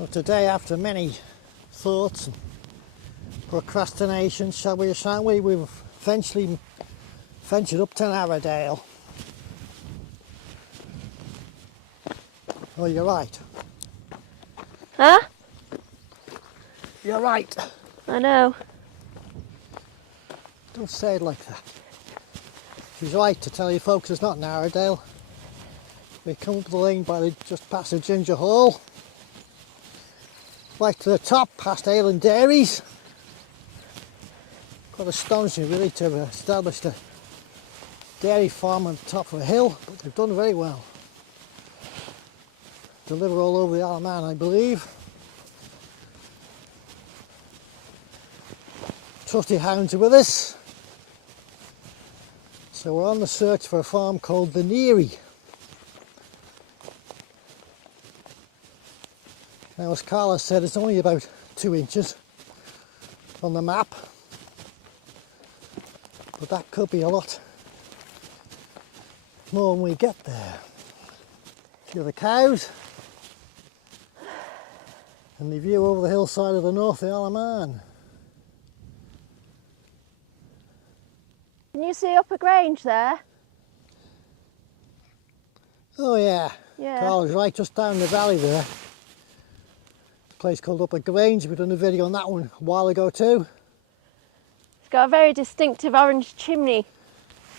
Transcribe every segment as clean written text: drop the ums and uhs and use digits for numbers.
So today, after many thoughts and procrastination, shan't we, we've eventually ventured up to Narradale. Oh, you're right. Huh? You're right. I know. Don't say it like that. She's right to tell you folks it's not Narradale. We come up the lane just past the Ginger Hall. Right to the top, past Ale and Dairies. Quite astonishing really to have established a dairy farm on the top of a hill, but they've done very well. Deliver all over the Isle of Man, I believe. Trusty hounds are with us. So we're on the search for a farm called the Neary. Now, as Carla said, it's only about 2 inches on the map, but that could be a lot more when we get there. See the cows and the view over the hillside of the north of the Isle of Man. Can you see Upper Grange there? Oh yeah, Yeah. Carla's right just down the valley there. A place called Upper Grange. We've done a video on that one a while ago too. It's got a very distinctive orange chimney.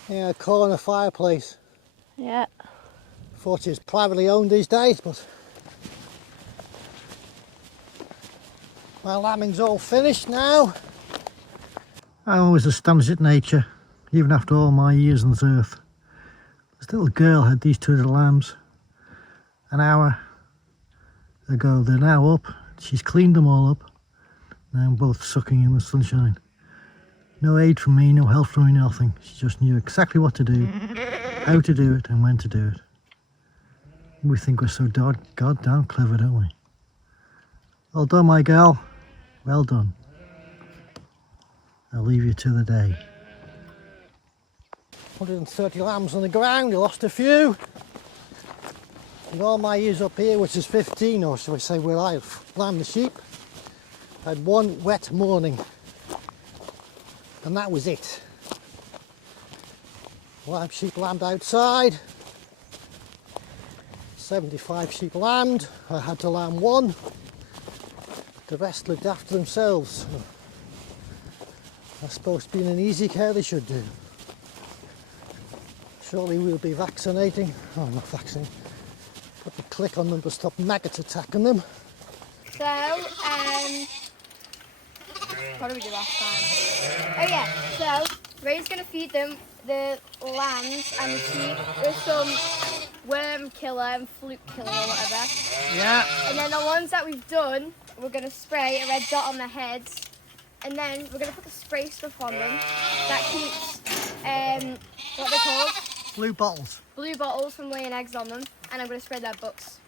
Yeah, a corner fireplace. Yeah. Fortunately, it's privately owned these days, but my lambing's all finished now. I'm always astonished at nature, even after all my years on this earth. This little girl had these 2 little lambs an hour ago. They're now up. She's cleaned them all up. Now both sucking in the sunshine. No aid from me, no help from me, nothing. She just knew exactly what to do, how to do it, and when to do it. We think we're so goddamn clever, don't we? Well done, my girl. Well done. I'll leave you to the day. 130 lambs on the ground. I lost a few. In all my years up here, which is 15, or shall I say where I've lambed the sheep, I had 1 wet morning. And that was it. Sheep lambed outside. 75 sheep lambed. I had to lamb 1. The rest looked after themselves. That's supposed to be an easy care they should do. Shortly we'll be vaccinating. Oh, not vaccinating. Put the click on them to stop maggots attacking them. So, what did we do last time? Oh yeah, so Ray's going to feed them the lambs and the sheep with some worm killer and fluke killer or whatever. Yeah. And then the ones that we've done, we're going to spray a red dot on their heads. And then we're going to put the spray stuff on them that keeps, what they're called? Blue bottles. Blue bottles from laying eggs on them. And I'm going to spray their butts.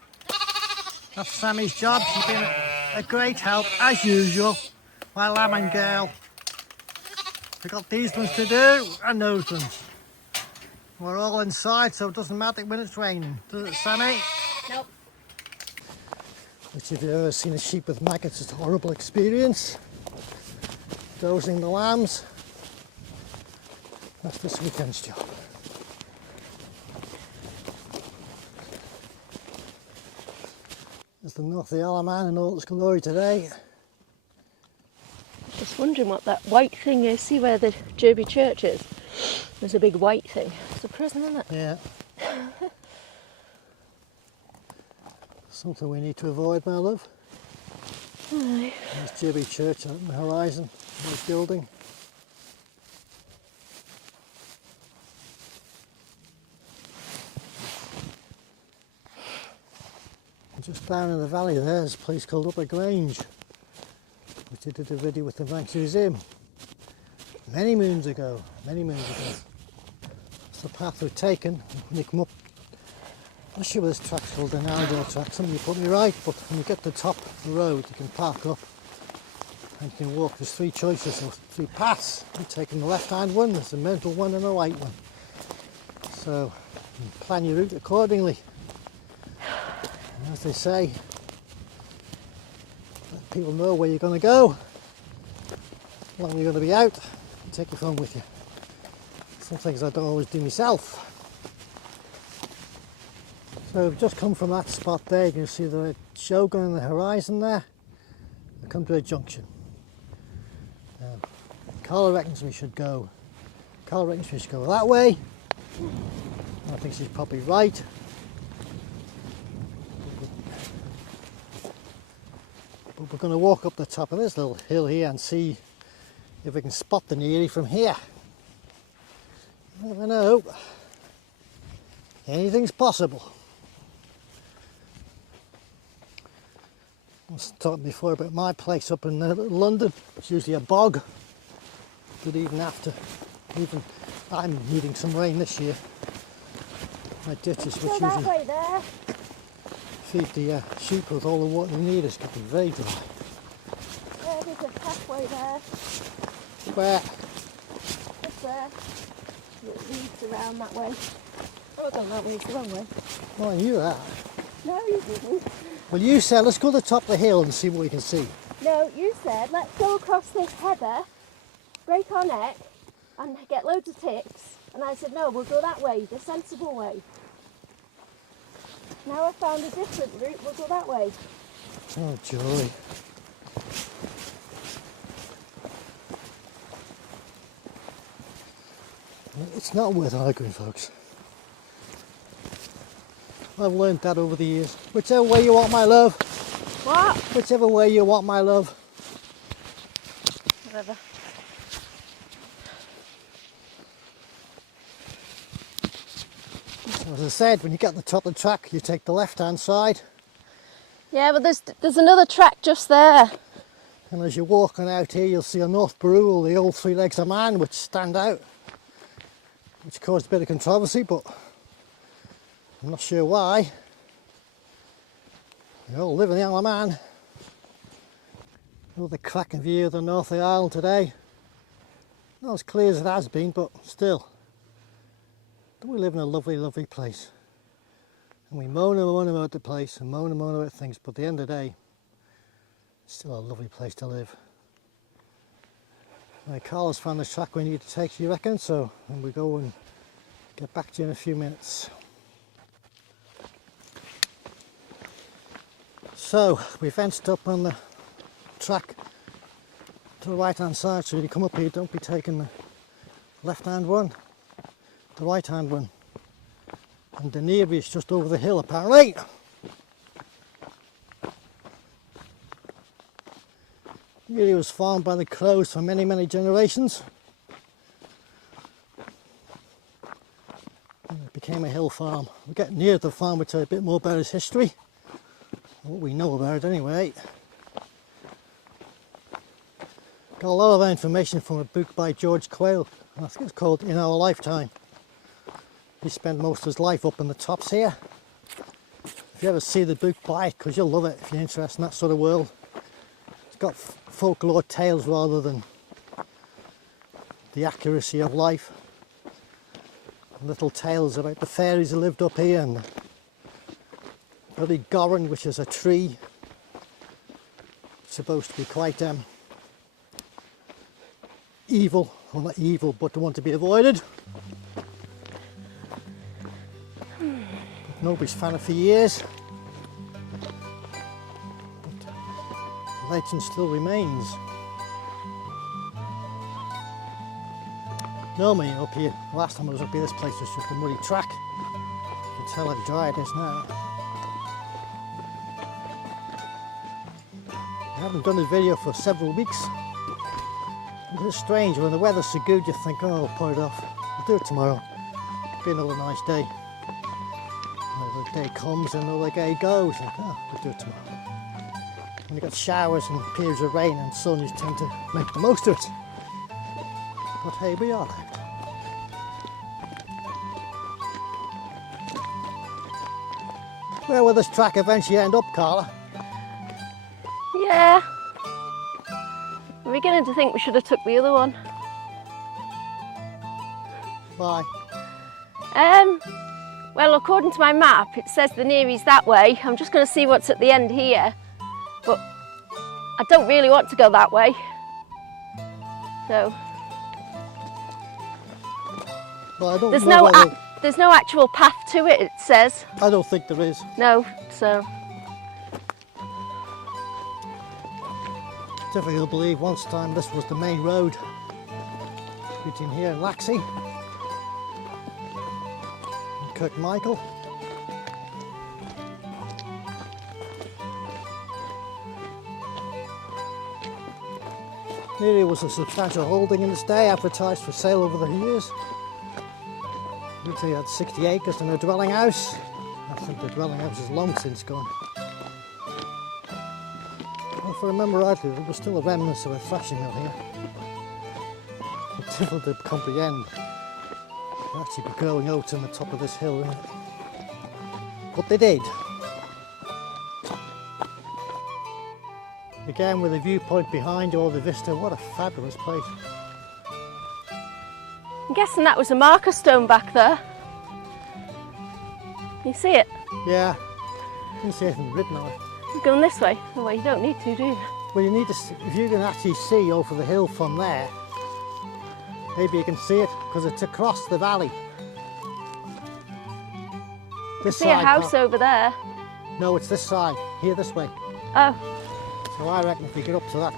That's Sammy's job. She's been a great help, as usual. My lambing girl. We got these ones to do, and those ones. We're all inside, so it doesn't matter when it's raining. Does it, Sammy? Nope. Which, if you've ever seen a sheep with maggots, it's a horrible experience. Dosing the lambs. That's this weekend's job. There's the north of the Isle of Man in all its glory today. Just wondering what that white thing is. See where the Derby Church is? There's a big white thing. It's a prison, isn't it? Yeah. Something we need to avoid, my love. Aye. There's Derby Church on the horizon, nice building. Just down in the valley there's a place called Upper Grange, which I did a video with the Manx Museum many moons ago. It's the path we've taken when you come up. I'm not sure what this track's called, the Narradale track. Somebody put me right, but when you get to the top of the road you can park up and you can walk. There's 3 choices, or 3 paths. I'm taking the left hand one, there's a middle one and a right one. So you plan your route accordingly. As they say, people know where you're going to go, how long you're going to be out, and take your phone with you. Some things I don't always do myself. So we've just come from that spot there. You can see the Shogun on the horizon there. We've come to a junction. Carla reckons we should go. Carla reckons we should go that way. I think she's probably right. But we're going to walk up the top of this little hill here and see if we can spot the Neary from here. You never know. Anything's possible. I was talking before about my place up in London. It's usually a bog. But even I'm needing some rain this year. My ditches, which usually feed the sheep with all the water they need, is getting very dry. Yeah, there's a pathway there. Where? Just there. It leads around that way. Oh, I don't know, it's the wrong way. Oh, I knew that. No, you didn't. Well, you said let's go to the top of the hill and see what we can see. No, you said let's go across this heather, break our neck, and get loads of ticks. And I said no, we'll go that way, the sensible way. Now I've found a different route, we'll go that way. Oh, joy. It's not worth arguing, folks. I've learned that over the years. Whichever way you want, my love. What? Whichever way you want, my love. Whatever. So as I said, when you get to the top of the track, you take the left-hand side. Yeah, but there's another track just there. And as you're walking out here, you'll see a North Barrule, the old three legs of man, which stand out. Which caused a bit of controversy, but I'm not sure why. They all live in the Isle of Man. Another cracking view of the North of the Island today. Not as clear as it has been, but still. We live in a lovely, lovely place. And we moan and moan about the place and moan about things, but at the end of the day, it's still a lovely place to live. Now, Carla's found the track we need to take, you reckon, so and we go and get back to you in a few minutes. So we fenced up on the track to the right hand side, so when you come up here don't be taking the left hand one, the right hand one. And the Neary is just over the hill apparently. Neary was farmed by the Crows for many, many generations. And it became a hill farm. We're getting near the farm, which is a bit more about its history. What we know about it anyway. Got a lot of information from a book by George Quayle. I think it's called In Our Lifetime. He spent most of his life up in the tops here. If you ever see the book, buy it because you'll love it if you're interested in that sort of world. It's got folklore tales rather than the accuracy of life. Little tales about the fairies who lived up here and the goran, which is a tree. It's supposed to be quite evil, well not evil, but the one to be avoided. But nobody's found it for years. But the legend still remains. Normally up here, last time I was up here, this place was just a muddy track. You can tell how dry it is now. I haven't done a video for several weeks. It's strange, when the weather's so good you think, oh, I'll put it off. I'll do it tomorrow. It'll be another nice day. Another day comes and another day goes. Like, oh, we'll do it tomorrow. When you got showers and periods of rain and sun, you tend to make the most of it. But hey, we are out. Where will this track eventually end up, Carla? Yeah. I'm beginning to think we should have took the other one. Why? Well, according to my map, it says the Neary's that way. I'm just going to see what's at the end here. But I don't really want to go that way. So Well, I don't there's know no whether... there's no actual path to it, it says. I don't think there is. No, so Difficult to believe once time this was the main road between here and Laxey and Kirkmichael. Neary was a substantial holding in this day, advertised for sale over the years. He had 60 acres and a dwelling house. I think the dwelling house is long since gone. If I remember rightly, there was still a remnants of a threshing mill here. It's difficult to comprehend. They'd actually be growing oats on the top of this hill, isn't it? But they did. Again, with a viewpoint behind all the vista, what a fabulous place. I'm guessing that was a marker stone back there. You see it? Yeah, didn't see anything written on it. You're going this way? Well, you don't need to, do you? Well, you need to see, if you can actually see over the hill from there, maybe you can see it, because it's across the valley. This See a house Carl. over there. No, it's this side, here this way. Oh, So I reckon if we get up to that,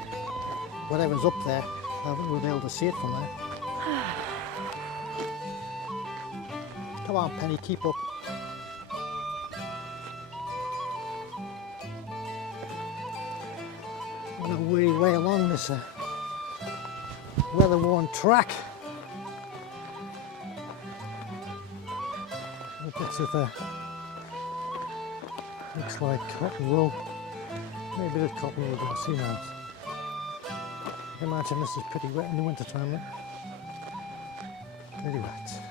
whatever's up there, I think we'll be able to see it from there. Come on, Penny, keep up. On a weary way along this weather-worn track. Bits of looks like cotton wool. Maybe there's cotton wool grass, who knows. I can imagine this is pretty wet in the winter time, look. Pretty wet.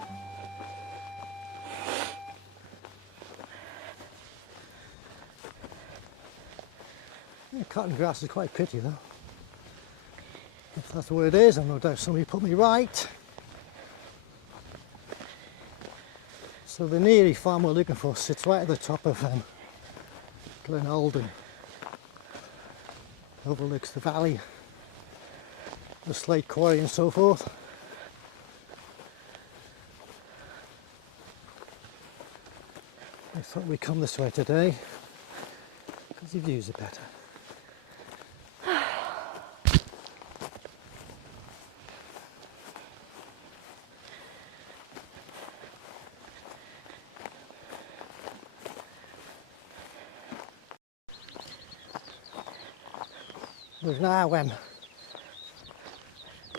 Yeah, cotton grass is quite pretty though. If that's what it is, and no doubt somebody put me right. So the Neary farm we're looking for sits right at the top of Glen Alden. Overlooks the valley, the slate quarry and so forth. I thought we'd come this way today because the views are better. We've now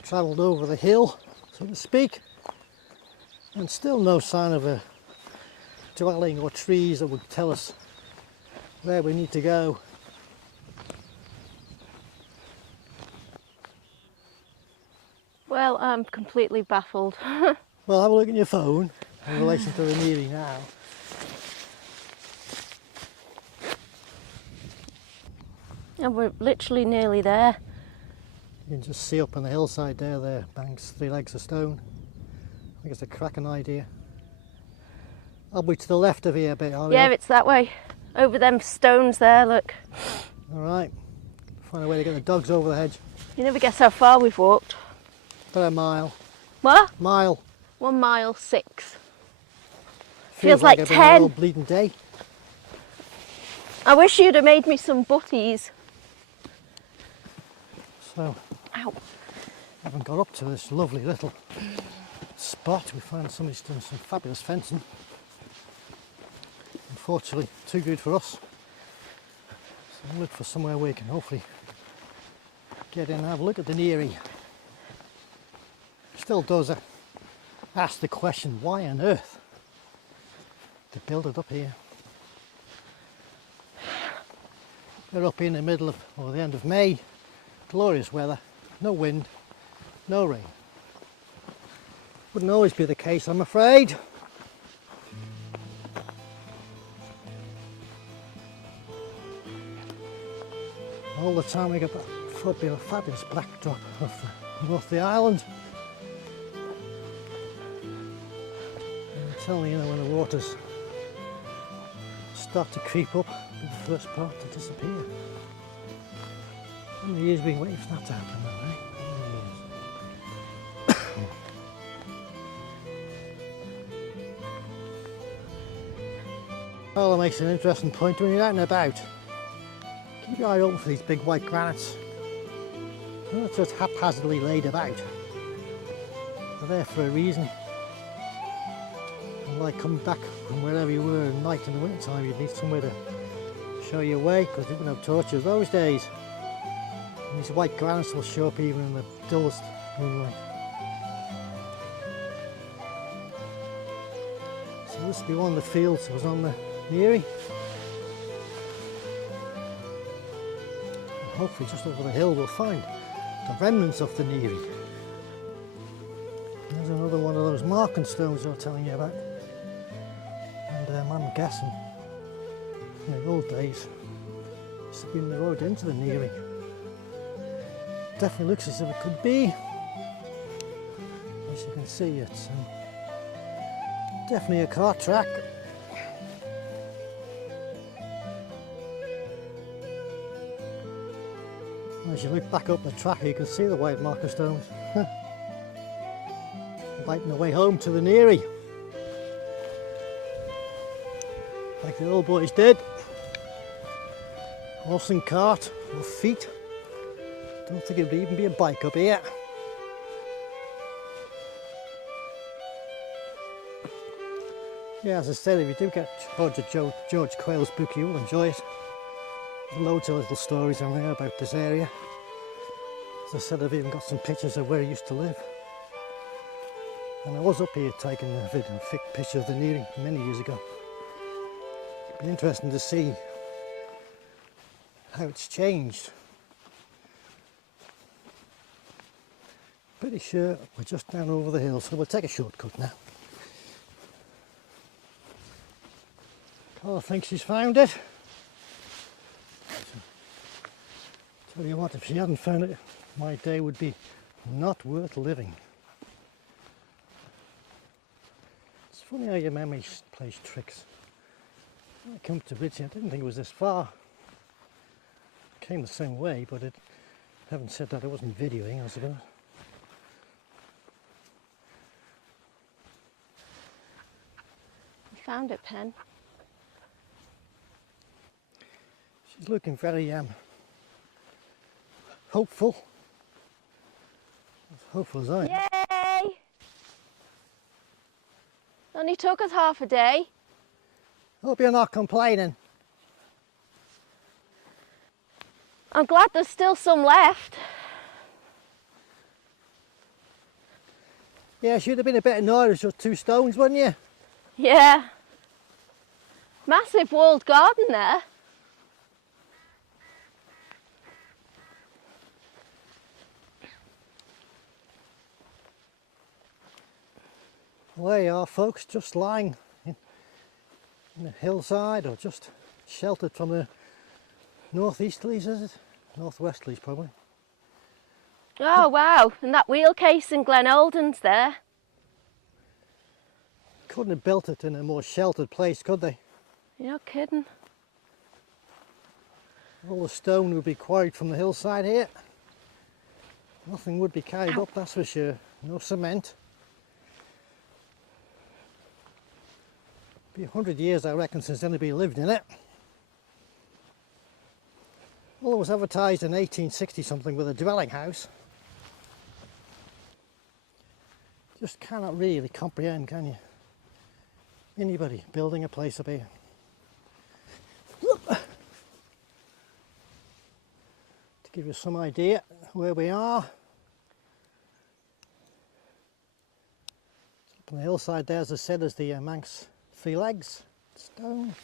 travelled over the hill, so to speak, and still no sign of a dwelling or trees that would tell us where we need to go. well, I'm completely baffled. Well, have a look at your phone in relation to the Neary now. And we're literally nearly there. You can just see up on the hillside there, banks, 3 legs of stone. I think it's a cracking idea. I'll be to the left of here a bit, are we? Yeah, it's that way. Over them stones there, look. Alright, find a way to get the dogs over the hedge. You never guess how far we've walked. About a mile. What? Mile. 1 mile 6. Feels like it's been 10. a whole bleeding day. I wish you'd have made me some butties. So, Ow. haven't got up to this lovely little spot. We found somebody's done some fabulous fencing. Unfortunately, too good for us. So we'll look for somewhere we can hopefully get in and have a look at the Neary. Still does ask the question, why on earth to build it up here? We're up in the middle of, or the end of May, glorious weather, no wind, no rain. Wouldn't always be the case, I'm afraid. All the time we get that fabulous backdrop of North the island. And I'm telling you, when the waters start to creep up, the first part to disappear. How many years been waiting for that to happen now, eh? How many years? Carla makes an interesting point. When you're out and about, keep your eye open for these big white granites. They're not just haphazardly laid about. They're there for a reason. And like coming back from wherever you were at night in the winter time, you'd need somewhere to show you a way, because they didn't have torches those days. And these white granites will show up even in the dullest moonlight. So this will be one of the fields that was on the Neary. And hopefully just over the hill we'll find the remnants of the Neary. There's another one of those marking stones I was telling you about. And I'm guessing in the old days it's been the road into the Neary. Definitely looks as if it could be. As you can see, it's definitely a cart track. As you look back up the track, you can see the white marker stones. Biting the way home to the Neary. Like the old boys did. Horse and cart, or feet. Don't think it would even be a bike up here. Yeah, as I said, if you do get George Quayle's book, you will enjoy it. There's loads of little stories in there about this area. As I said, I've even got some pictures of where he used to live. And I was up here taking a picture of the Neary many years ago. It'd be interesting to see how it's changed. Pretty sure we're just down over the hill, so we'll take a shortcut now. Carla thinks she's found it. So, tell you what, if she hadn't found it, my day would be not worth living. It's funny how your memory plays tricks. When I come to Ridgey, I didn't think it was this far. I came the same way, but having said that, I wasn't videoing, I suppose. You found it, Pen. She's looking very hopeful. As hopeful as I am. Yay! Only took us half a day. Hope you're not complaining. I'm glad there's still some left. Yeah, should have been a bit annoyed with just 2 stones, wouldn't you? Yeah. Massive walled garden there. Well, there you are, folks, just lying in the hillside, or just sheltered from the northeasterlies, is it? Northwesterlies, probably. Oh wow, and that wheel case in Glen Alden's there. Couldn't have built it in a more sheltered place, could they? You're not kidding. All the stone would be quarried from the hillside here. Nothing would be carried up, that's for sure. No cement. Be 100 years, I reckon, since anybody lived in it. Well, it was advertised in 1860 something with a dwelling house. Just cannot really comprehend, can you? Anybody building a place up here. To give you some idea where we are. Up on the hillside there, as I said, is the Manx 3 legs stone.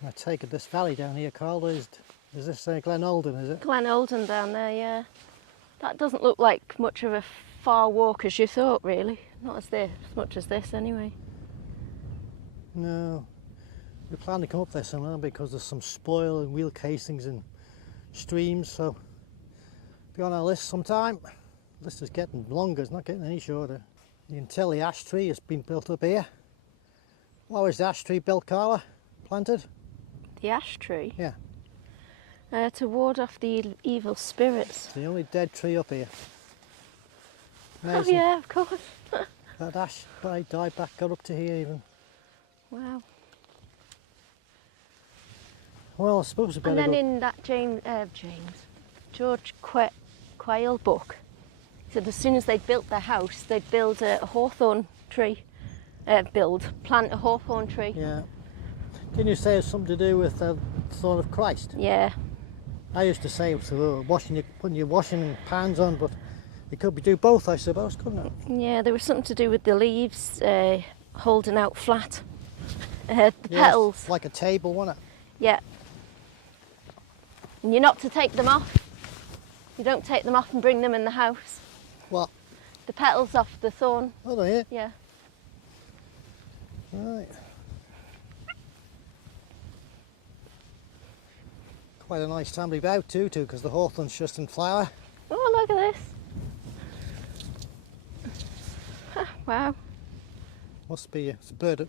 And I take it this valley down here, Carla, is this Glen Alden, is it? Glen Alden down there, yeah. That doesn't look like much of a far walk as you thought, really. Not as much as this, anyway. No. We plan to come up there somewhere because there's some spoil and wheel casings and streams, so be on our list sometime. The list is getting longer, it's not getting any shorter. You can tell the ash tree has been built up here. Why was the ash tree built, Carla? Planted? The ash tree? Yeah. To ward off the evil spirits. It's the only dead tree up here. Oh Amazing. yeah, of course. That ash died back, got up to here even. Wow. Well, I suppose we better And then go. in that George Quayle book, he said as soon as they'd built their house, they'd build a hawthorn tree. Plant a hawthorn tree. Yeah. Didn't you say it's something to do with the thorn of Christ? Yeah. I used to say it was putting your washing pans on, but it could do both, I suppose, couldn't it? Yeah, there was something to do with the leaves holding out flat. The Yes, petals. like a table, wasn't it? Yeah. And you're not to take them off. You don't take them off and bring them in the house. What? The petals off the thorn. Oh, they're here. Yeah. Right. Quite a nice time to be out too, because the hawthorn's just in flower. Oh, look at this. Wow. Must be it's a bird,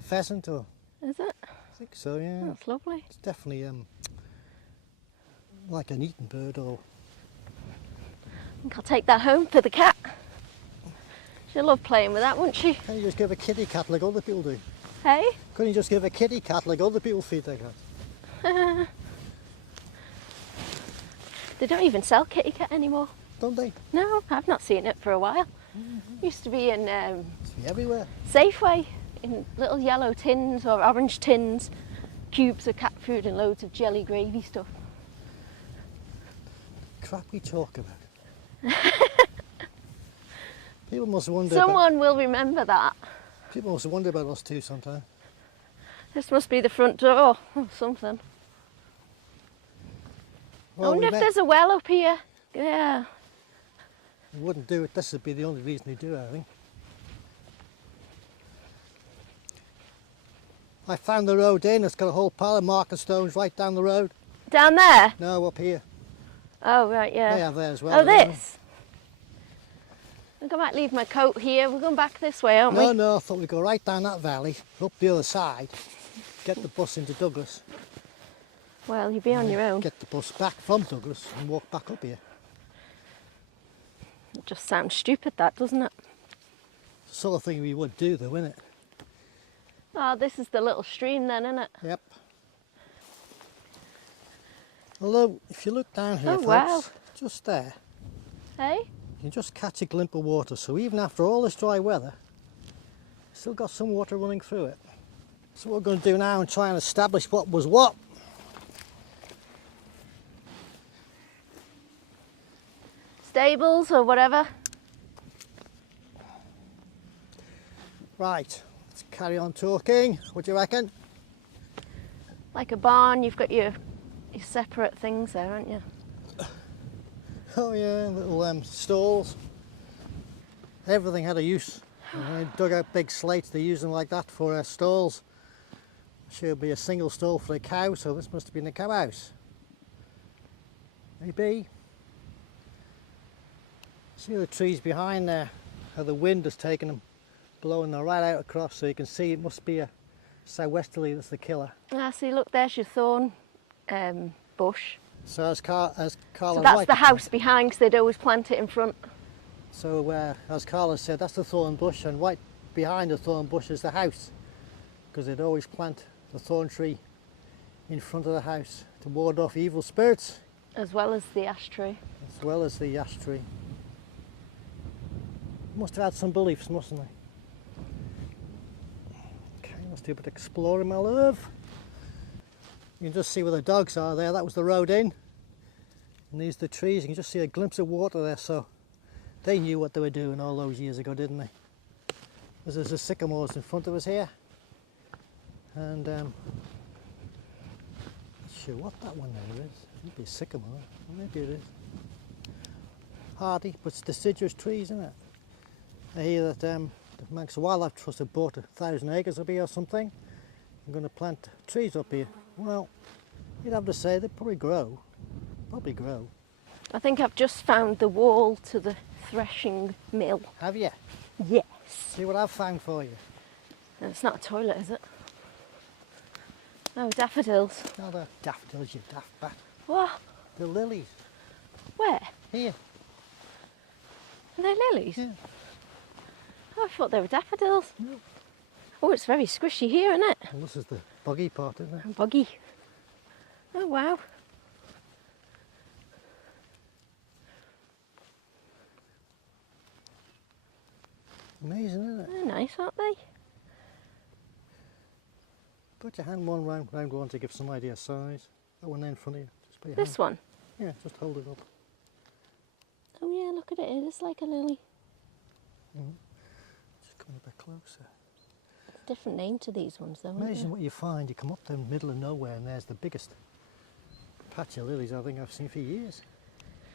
pheasant or Is it? I think so. Yeah, That's lovely. it's definitely like an eaten bird or. I think I'll take that home for the cat. She'll love playing with that, won't she? Can't you just give a kitty cat like other people do? Hey? Couldn't you just give a kitty cat like other people feed their cats? They don't even sell kitty cat anymore. Don't they? No, I've not seen it for a while. Used to be in It's everywhere. Safeway, in little yellow tins or orange tins, cubes of cat food and loads of jelly gravy stuff. Crap we talk about. People must wonder. Someone will remember that. People must wonder about us too sometimes. This must be the front door or something. I wonder if there's a well up here. Yeah. They wouldn't do it. This would be the only reason they do it, I think. I found the road in. It's got a whole pile of marker stones right down the road. Down there? No, up here. Oh, right, yeah. They have there as well. Oh, this? I think I might leave my coat here. We're going back this way, aren't we? No, I thought we'd go right down that valley, up the other side, get the bus into Douglas. Well, you'll be on your own. Get the bus back from Douglas and walk back up here. It just sounds stupid, that, doesn't it? It's the sort of thing we would do though, isn't it? Oh, this is the little stream then, isn't it? Yep. Although, if you look down here, Oh, folks, wow. just there, Hey? you can just catch a glimpse of water. So even after all this dry weather, still got some water running through it. So what we're going to do now and try and establish what was what. Stables or whatever. Right, let's carry on talking. What do you reckon? Like a barn, you've got your separate things there, aren't you? Oh yeah, little stalls. Everything had a use. They dug out big slates, they use them like that for stalls. Should be a single stall for a cow, so this must have been the cow house. Maybe. See the trees behind there, how the wind has taken them, blowing them right out across, so you can see it must be a southwesterly that's the killer. Ah, see, look, there's your thorn bush. So as Carla So that's the house behind, because they'd always plant it in front. So as Carla said, that's the thorn bush, and right behind the thorn bush is the house, because they'd always plant the thorn tree in front of the house to ward off evil spirits, As well as the ash tree. as well as the ash tree. Must have had some beliefs, mustn't they? Okay, let's do a bit of exploring, my love. You can just see where the dogs are there. That was the road in, and these are the trees. You can just see a glimpse of water there, so they knew what they were doing all those years ago, didn't they? There's the sycamores in front of us here, and not sure what that one there is. Maybe a sycamore, maybe it is. Hardy, but it's deciduous trees, isn't it? I hear that the Manx Wildlife Trust have bought 1,000 acres up here or something. I'm going to plant trees up here. Well, you'd have to say they probably grow. Probably grow. I think I've just found the wall to the threshing mill. Have you? Yes. See what I've found for you. And it's not a toilet, is it? Oh, daffodils. No, they're daffodils, you daft bat. What? They're lilies. Where? Here. Are they lilies? Yeah. Oh, I thought they were daffodils. No. Oh, it's very squishy here, isn't it? And this is the boggy part, isn't it? And boggy. Oh, wow. Amazing, isn't it? They're nice, aren't they? Put your hand round one to give some idea of size. That one there in front of you. Just put your This hand. one? Yeah, just hold it up. Oh, yeah, look at it. It is like a lily. Just come a bit closer. It's a different name to these ones, though, isn't Amazing it? what you find. You come up there in the middle of nowhere and there's the biggest patch of lilies I think I've seen for years.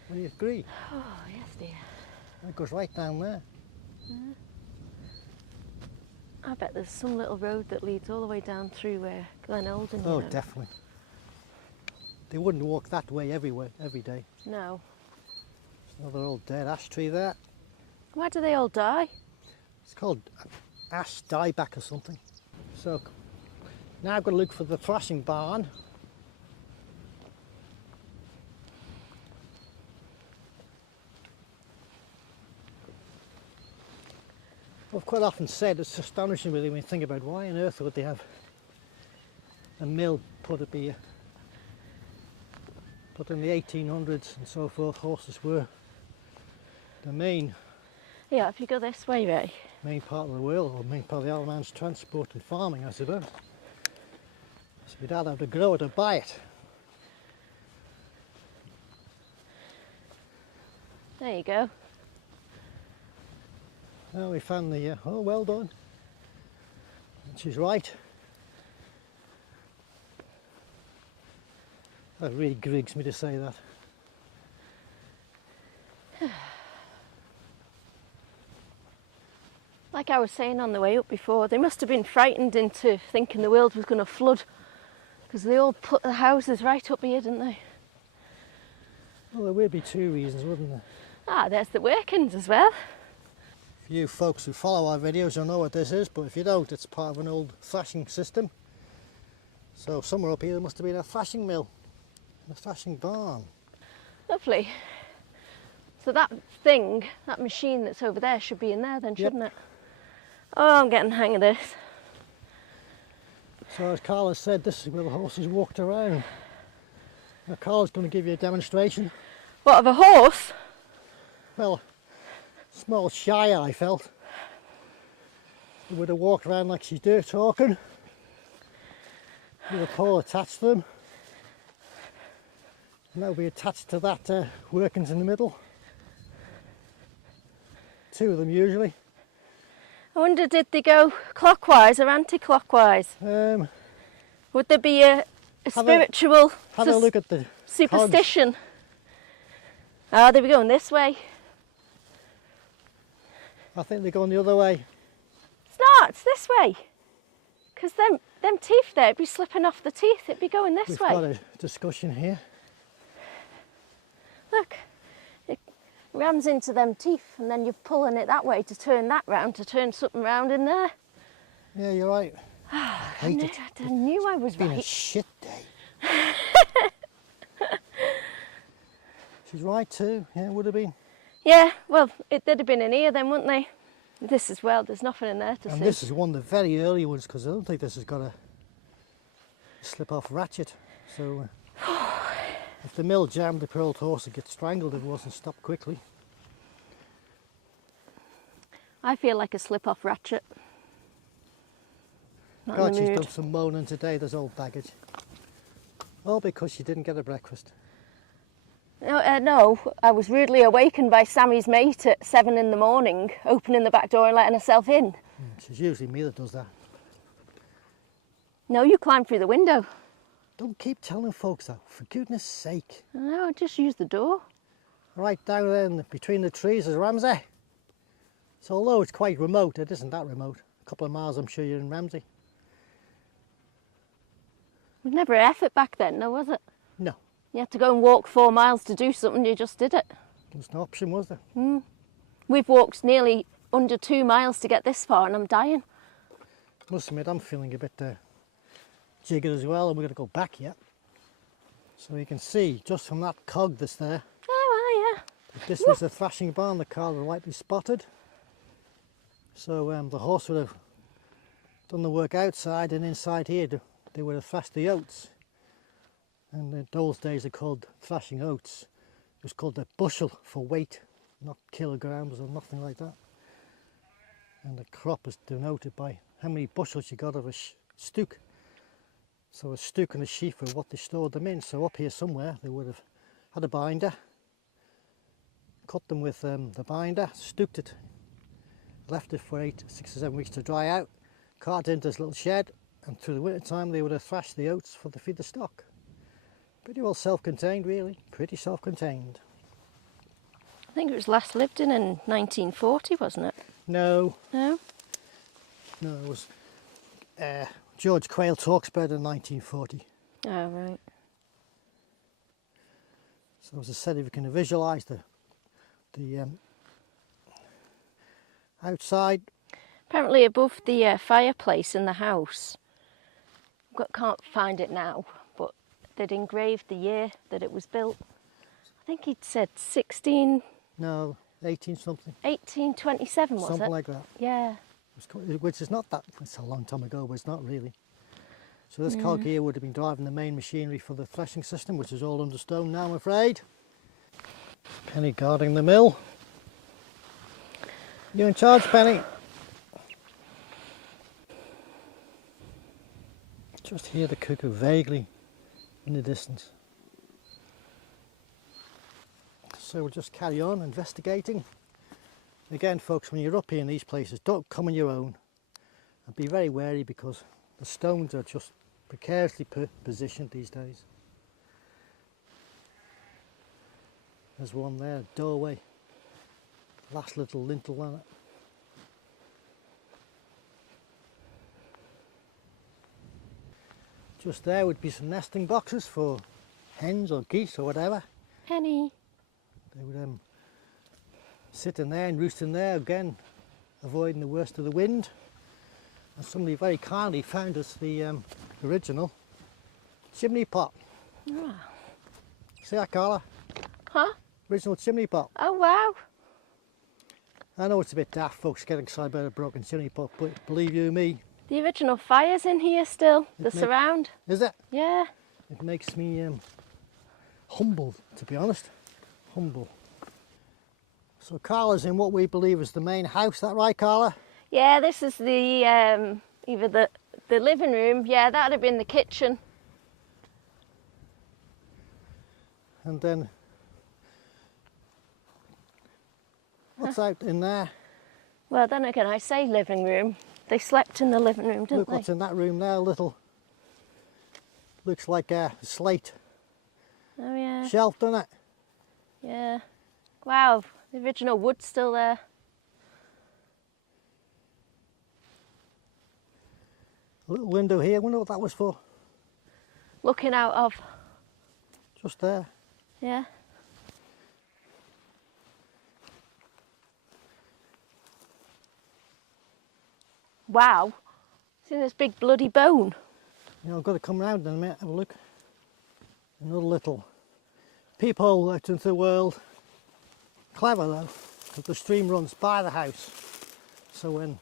Would you agree? Oh, yes, dear. It goes right down there. I bet there's some little road that leads all the way down through Glen Olden. Oh, you know. definitely. They wouldn't walk that way every day. No. There's another old dead ash tree there. Why do they all die? It's called ash dieback or something. So now I've got to look for the thrashing barn. I've quite often said it's astonishing really when you think about why on earth would they have a mill put up here. But in the 1800s and so forth, horses were the main Yeah, if you go this way, Ray. main part of the world, or main part of the Isle of Man's transport and farming, I suppose. So you'd either have to grow it or buy it. There you go. Now we found the, oh well done. And she's right. That really grieves me to say that. Like I was saying on the way up before, they must have been frightened into thinking the world was going to flood, because they all put the houses right up here, didn't they? Well, there would be two reasons, wouldn't there? Ah, there's the workings as well. For you folks who follow our videos, you'll know what this is, but if you don't, it's part of an old thrashing system. So somewhere up here there must have been a thrashing mill, and a thrashing barn. Lovely. So that thing, that machine that's over there should be in there then, shouldn't it? Oh, I'm getting the hang of this. So as Carla said, this is where the horses walked around. Now Carla's going to give you a demonstration. What, of a horse? Well, small shy I felt. They would have walked around like she's there talking, with a pole attached to them. And that would be attached to that workings in the middle. Two of them usually. I wonder, did they go clockwise or anti-clockwise? Would there be a spiritual have a look at the superstition? Ah, they were going this way. I think they're going the other way. It's not, it's this way. Because them teeth there, it'd be slipping off the teeth, it'd be going this We've way. got a discussion here. Look, it rams into them teeth and then you're pulling it that way to turn that round, to turn something round in there. Yeah, you're right. I hate it. I knew I was It's been a right. shit day. She's right too. Yeah, it would have been. Yeah, well, they'd have been in here then, wouldn't they? This as well, there's nothing in there to And see. this is one of the very early ones because I don't think this has got a slip-off ratchet. So if the mill jammed, the poor old horse would get strangled if it wasn't stopped quickly. I feel like a slip-off ratchet. Not God, in the she's mood. done some moaning today, this old baggage. All because she didn't get a breakfast. No, I was rudely awakened by Sammy's mate at 7 in the morning, opening the back door and letting herself in. It's usually me that does that. No, you climbed through the window. Don't keep telling folks that, for goodness sake. No, I just used the door. Right down there between the trees is Ramsey. So although it's quite remote, it isn't that remote. A couple of miles, I'm sure you're in Ramsey. It was never an effort back then, no, was it? No, You had to go and walk 4 miles to do something, you just did it. there's no option, was there? We've walked nearly under 2 miles to get this far and I'm dying. Must admit, I'm feeling a bit jiggered as well, and we're going to go back yet. So you can see just from that cog that's there, Oh, are this was the thrashing barn that Carla rightly spotted. So the horse would have done the work outside, and inside here they would have thrashed the oats. And in those days they called thrashing oats. It was called a bushel for weight, not kilograms or nothing like that. And the crop is denoted by how many bushels you got of a stook. So a stook and a sheaf were what they stored them in. So up here somewhere they would have had a binder, cut them with the binder, stooked it, left it for 6 or 7 weeks to dry out, carted into this little shed, and through the winter time they would have thrashed the oats for to feed the stock. Pretty well self-contained, really, pretty self-contained. I think it was last lived in 1940, wasn't it? No, No? no, it was George Quayle talks about it in 1940. Oh, right. So as I said, if you can visualise the outside. Apparently above the fireplace in the house, can't find it now, but they'd engraved the year that it was built. I think he'd said No, 18 something. 1827, was Something it? like that. Yeah. Which is not that, it's a long time ago, but it's not really. So this cog here would have been driving the main machinery for the threshing system, which is all under stone now, I'm afraid. Penny guarding the mill. You in charge, Penny? Just hear the cuckoo vaguely in the distance. So we'll just carry on investigating. Again, folks, when you're up here in these places, don't come on your own, and be very wary because the stones are just precariously positioned these days. There's one there, doorway, last little lintel on it. Just there would be some nesting boxes for hens or geese or whatever. Penny. They would sit in there and roost in there, again avoiding the worst of the wind. And somebody very kindly found us the original chimney pot. Oh. See that, Carla? Huh? Original chimney pot. Oh, wow. I know it's a bit daft, folks, getting excited about a broken chimney pot, but believe you me. The original fire's in here still, the surround. Is it? Yeah. It makes me humble, to be honest. Humble. So Carla's in what we believe is the main house, that right, Carla? Yeah, this is the either the living room. Yeah, that'd have been the kitchen. And then what's out in there? Well, then again, I say living room. They slept in the living room, didn't Look they? what's in that room now, little, looks like a slate Oh, yeah. shelf, doesn't it? Yeah. Wow, the original wood's still there. A little window here, I wonder what that was for. Looking out of. Just there. Yeah. Wow. See this big bloody bone? You know, I've got to come round in a minute, have a look. Another little peephole out into the world. Clever though, because the stream runs by the house. So when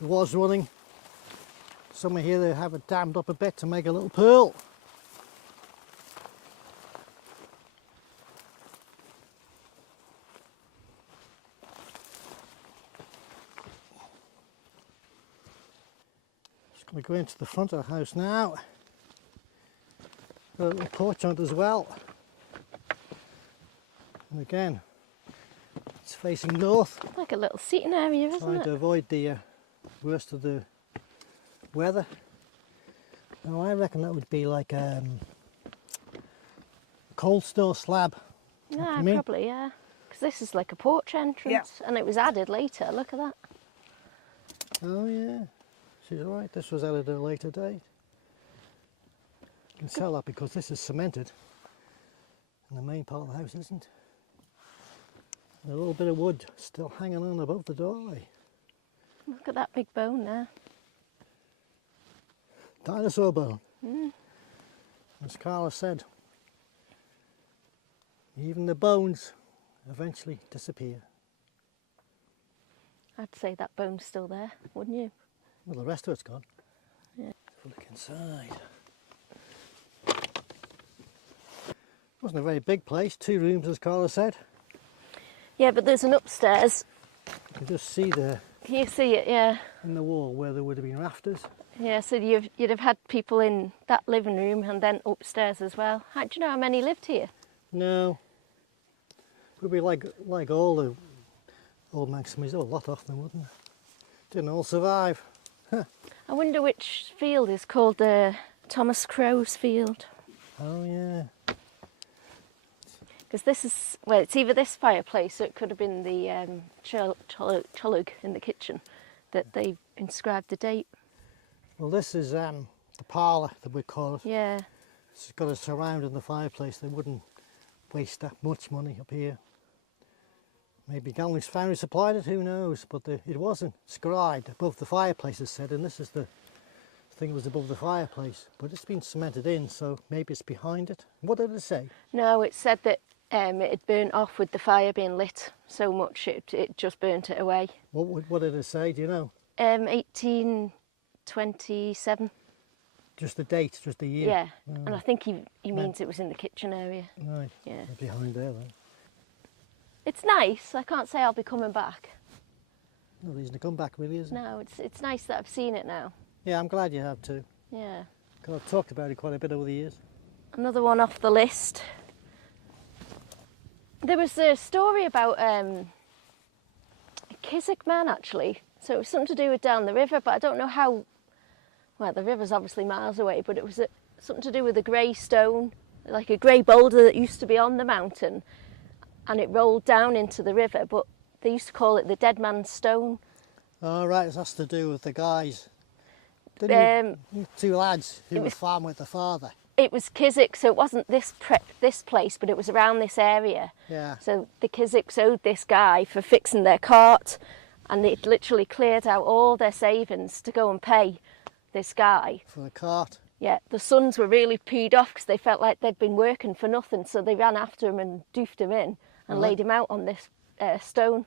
the water's running, somewhere here they have it dammed up a bit to make a little pool. Just going to go into the front of the house now. Got a little porch on it as well. And again, it's facing north, Like a little seating area, isn't trying to it? avoid the worst of the weather. Now I reckon that would be like a cold store slab. Yeah, you mean? probably, yeah. Because this is like a porch entrance, and it was added later. Look at that. Oh yeah, she's right, this was added at a later date. You can tell that because this is cemented and the main part of the house isn't. And a little bit of wood still hanging on above the doorway. Look at that big bone there. Dinosaur bone. As Carla said, even the bones eventually disappear. I'd say that bone's still there, wouldn't you? Well, the rest of it's gone. Yeah. Have a look inside. Wasn't a very big place, 2 rooms as Carla said. Yeah, but there's an upstairs. You can just see there Can you see it? Yeah. in the wall where there would have been rafters. Yeah, so you'd have had people in that living room and then upstairs as well. Do you know how many lived here? No. Would be like all the old Maximies, a lot of them, wouldn't it? Didn't all survive. I wonder which field is called Thomas Crow's field. Oh yeah. Because this is, well, it's either this fireplace or it could have been the cholug in the kitchen that they inscribed the date. Well, this is the parlour that we call it. Yeah. It's got a surround in the fireplace. They wouldn't waste that much money up here. Maybe Galway's family supplied it, who knows? But it wasn't scribed above the fireplace, it said, and this is the thing that was above the fireplace. But it's been cemented in, so maybe it's behind it. What did it say? No, it said that it had burnt off with the fire being lit so much it just burnt it away. What did it say? Do you know? 1827. Just the date, just the year. Yeah, and I think he means it was in the kitchen area. Right. Yeah. Behind there, then. It's nice. I can't say I'll be coming back. No reason to come back, really, is it? No, it's nice that I've seen it now. Yeah, I'm glad you have too. Yeah. Because I've talked about it quite a bit over the years. Another one off the list. There was a story about a Kiswick man, actually. So it was something to do with down the river, but I don't know how. Well, the river's obviously miles away, but it was something to do with a grey stone, like a grey boulder that used to be on the mountain, and it rolled down into the river, but they used to call it the dead man's stone. Oh, right, it has to do with the guys. 2 lads who were farming with the father. It was Kiswick, so it wasn't this place, but it was around this area. Yeah. So the Kiswicks owed this guy for fixing their cart, and they'd literally cleared out all their savings to go and pay this guy. For the cart. Yeah, the sons were really peed off because they felt like they'd been working for nothing, so they ran after him and doofed him in and laid him out on this stone,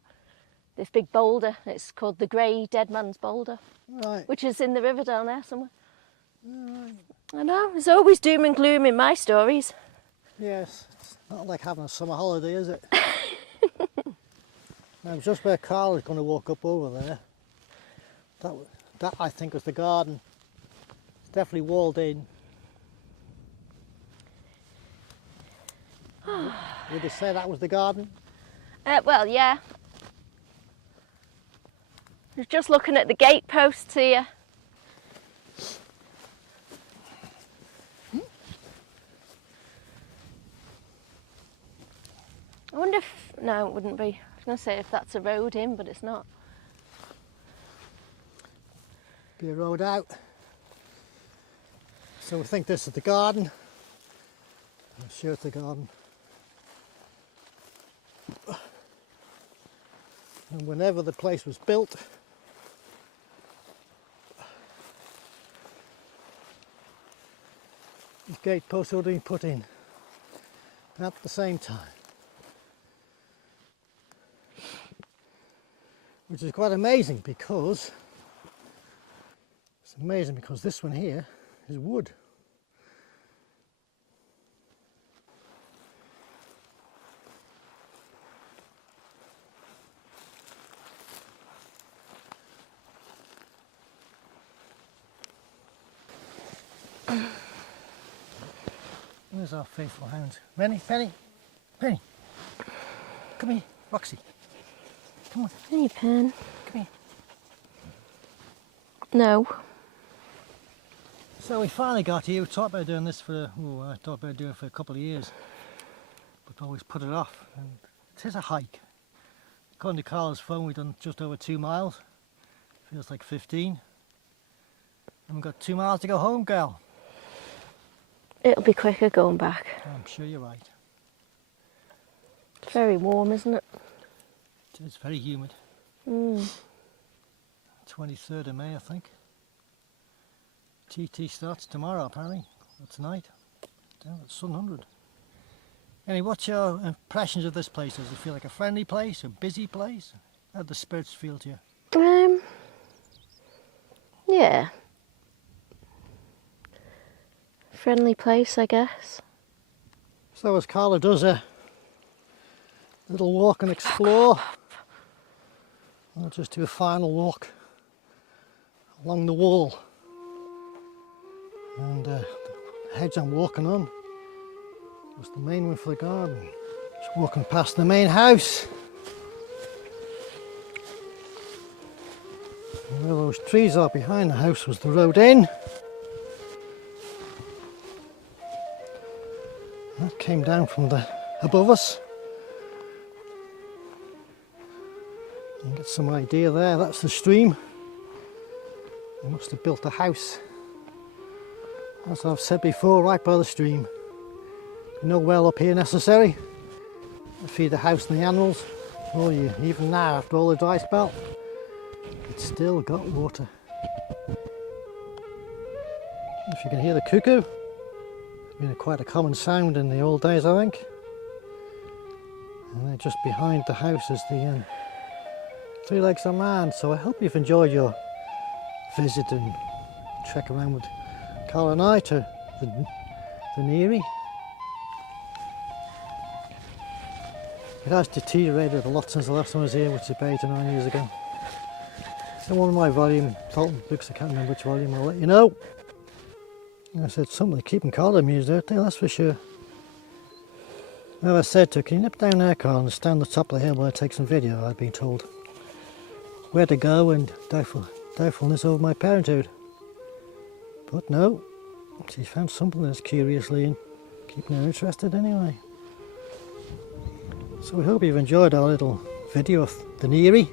this big boulder. It's called the Grey Dead Man's Boulder, Right. which is in the river down there somewhere. Right. I know, there's always doom and gloom in my stories. Yes, it's not like having a summer holiday, is it? Now, just where Carla's going to walk up over there, that I think was the garden. It's definitely walled in. Would you say that was the garden? Well, yeah. I was just looking at the gate posts here. I wonder if, no, it wouldn't be. I was going to say if that's a road in, but it's not. Be a road out. So we think this is the garden. I'm sure it's the garden. And whenever the place was built, these gate posts would have been put in at the same time. Which is quite amazing because this one here is wood. Where's our faithful hounds? Penny, Penny, Penny. Come here, Roxy. Come on, Hey, Pen. come here. No. So we finally got here. We talked about doing this I thought about doing it for a couple of years, but always put it off. And it is a hike. According to Carla's phone, we've done just over 2 miles. Feels like 15. And we've got 2 miles to go home, girl. It'll be quicker going back. I'm sure you're right. It's very warm, isn't it? It's very humid. 23rd of May, I think. TT starts tomorrow apparently, or tonight, down at Sun 100. Anyway, what's your impressions of this place? Does it feel like a friendly place, a busy place? How do the spirits feel to you? Yeah. Friendly place, I guess. So as Carla does a little walk and explore, I'll just do a final walk along the wall. And the hedge I'm walking on was the main one for the garden. Just walking past the main house. And where those trees are behind the house was the road in. That came down from the above us. You can get some idea there, that's the stream. They must have built a house, as I've said before, right by the stream. No well up here necessary to feed the house and the animals. Oh, even now, after all the dry spell, it's still got water. If you can hear the cuckoo, it's been quite a common sound in the old days, I think. And then just behind the house is the Three Legs of Man. So I hope you've enjoyed your visit and trek around with Carla and I to the Neary. It has deteriorated a lot since the last time I was here, which is about 8 or 9 years ago. So one of my volume, Dalton books, I can't remember which volume, I'll let you know. I said something keeping Carla amused out there, that's for sure. Well, I said to her, can you nip down there, Carla, and stand on the top of the hill while I take some video? I'd been told where to go and doubtfulness over my parenthood. But no, she's found something that's curiously and keeping her interested anyway. So we hope you've enjoyed our little video of the Neary.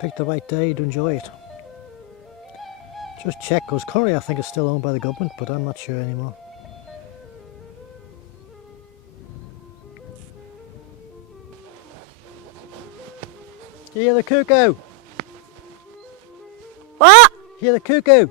Picked the right day to enjoy it. Just check, because currently I think it's still owned by the government, but I'm not sure anymore. Do you hear the cuckoo? What? Hear the cuckoo?